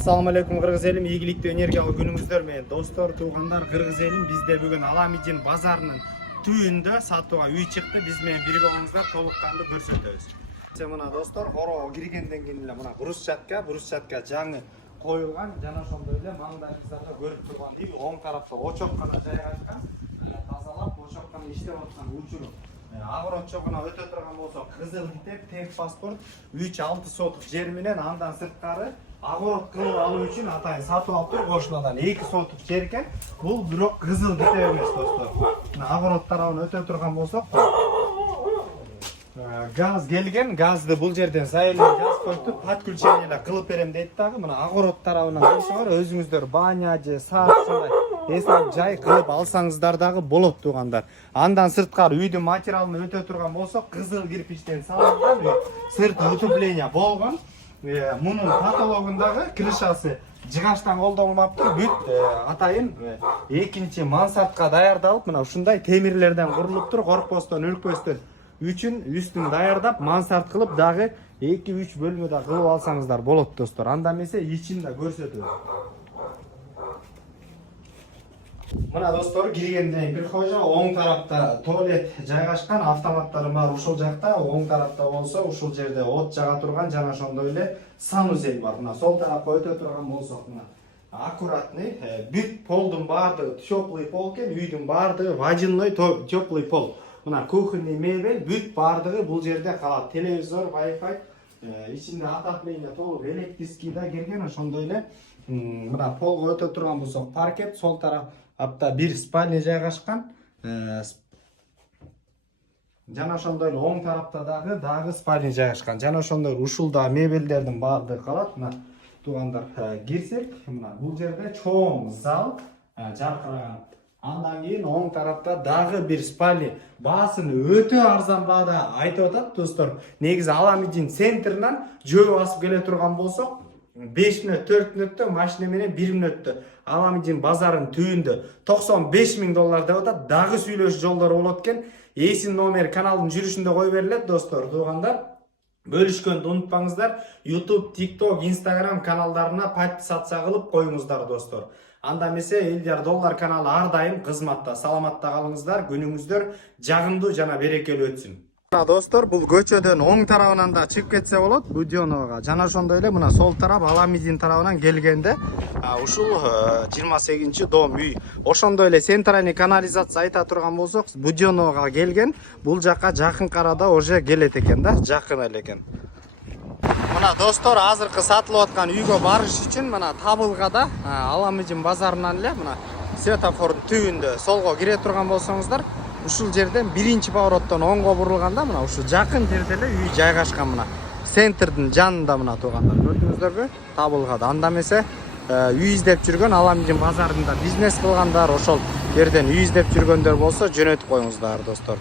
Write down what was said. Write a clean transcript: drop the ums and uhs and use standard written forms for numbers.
Assalamu alaikum Kırgız elim, ийгиликтүү энергиялык күнүңүздөр менен достор, туугандар. Кыргыз элим, бизде бүгүн Аламижин базарынын түбүндө сатууга үй чыкты. Биз менен бирге болуңуздар, толук кандуу көрсөтөбүз. Мына достор, короо киргенден кийин эле мына брусчатка жаңы коюлган, жана ошондой эле маңдайыңыздарда көрүп тургандей оң тарапта очок гана жайгашкан, тазалап очок гана иштеп аткан учуру. Агород чогуна өтө турган болсо, кызыл китеп, тех паспорт 3-6 сотук жер менен андан сырткары агород кылып алуу үчүн атайын сатып алып туруп ошонадан 2 сотук жер экен. Бул бирок кызыл китеп эмес достор. Агород тарабын өтө турган болсок, газ келген, газды бул жерден сайылып жазып коюпту, подключение эле кылып берем дейт дагы. Мына агород тарабынан келсеңер, өзүңүздөр баня же саатчындай эсеп жай кылып алсаңыздар дагы болот туугандар. Андан сырткары үйдүн материалын өтө турган болсок, кызыл кирпичтен салынган үй, сырт утепление болгон. Мунун потологундагы крышасы жыгачтан колдонулмаптыр. Бүт атайын экинчи мансартка даярдалып, мына ушундай темирлерден курулуптур. Коркпостон, өлкпөстөн үчүн үстүн даярдап, мансарт кылып дагы 2-3 бөлмөдө кылып алсаңыздар болот достор. Анда эмесе ичин да көрсөтөбүз. Мына достор, киргенден бир кожо оң тарапта туалет жайгашкан, автоматтары бар ушул жакта. Оң тарапта болсо, ушул жерде от жага турган жана ошондой эле санузел бар. Мына сол тарапка өтө турган болсок, мына аккуратный бүт полдун баардыгы теплый пол экен, үйдүн баардыгы водяной теплый пол. Мына кухонный мебель бүт баардыгы бул жерде калат. Телевизор, Wi-Fi, ичинде отопление толук электрический да кирген, ошондой эле мына полго өтө турган болсок, паркет, сол тарапта бир спальня жайгашкан. Жана ошондой эле оң тарапта дагы спальня жайгашкан. Жана ошондой ушулда мебелдердин баардыгы калат. Мына туугандар, кирсек, мына бул жерде чоң зал жаркыраган. Андан кийин оң тарапта дагы бир спальня. Баасын өтө арзан баада айтып атат достор. Негизи Аламижин центринен жөө басып келе турган болсок, 5 мүнөт, 4 мүнөттө машина менен 1 мүнөттө Аламижин базарынын түбүндө $95,000 деп атат. Дагы сүйлөш жолдору болот экен. Эсин номер каналдын жүрүшүндө кой берилет достор, туугандар. Бөлүшкөндү унутпаңыздар. YouTube, TikTok, Instagram каналдарына подписаться кылып коюңуздар достор. Анда эмесе $1 каналы ар дайым кызматта. Саламатта калыңыздар, күнүңүздөр жагымдуу жана берекелүү өтсүн. Мына достор, бул көчөдөн оң тарабынан да чыгып кетсе болот, Будёнового. Жана ошондой эле мына сол тарап Аламижин тарабынан келгенде, ушул 28-чи дом үй. Ошондой эле центральный канализация айта турган болсок, Будёнового келген. Бул жакка жакын арада уже келет экен да, жакын эле экен. Мына достор, азыркы сатылып аткан үйгө барыш үчүн мына табылгада Аламижин базарынан эле мына светофордун түбүндө солго кире турган болсоңуздар, ушул жерден биринчи повороттон оңго бурулганда мына ушул жакын жерде эле үй жайгашкан. Мына центрдин жанында мына туугандар, көрдүңүздөрбү? Табылгада. Анда эмесе үй издеп жүргөн, Аламижин базарында бизнес кылгандар, ошол жерден үй издеп жүргөндөр болсо жөнөтүп коюңуздар достор.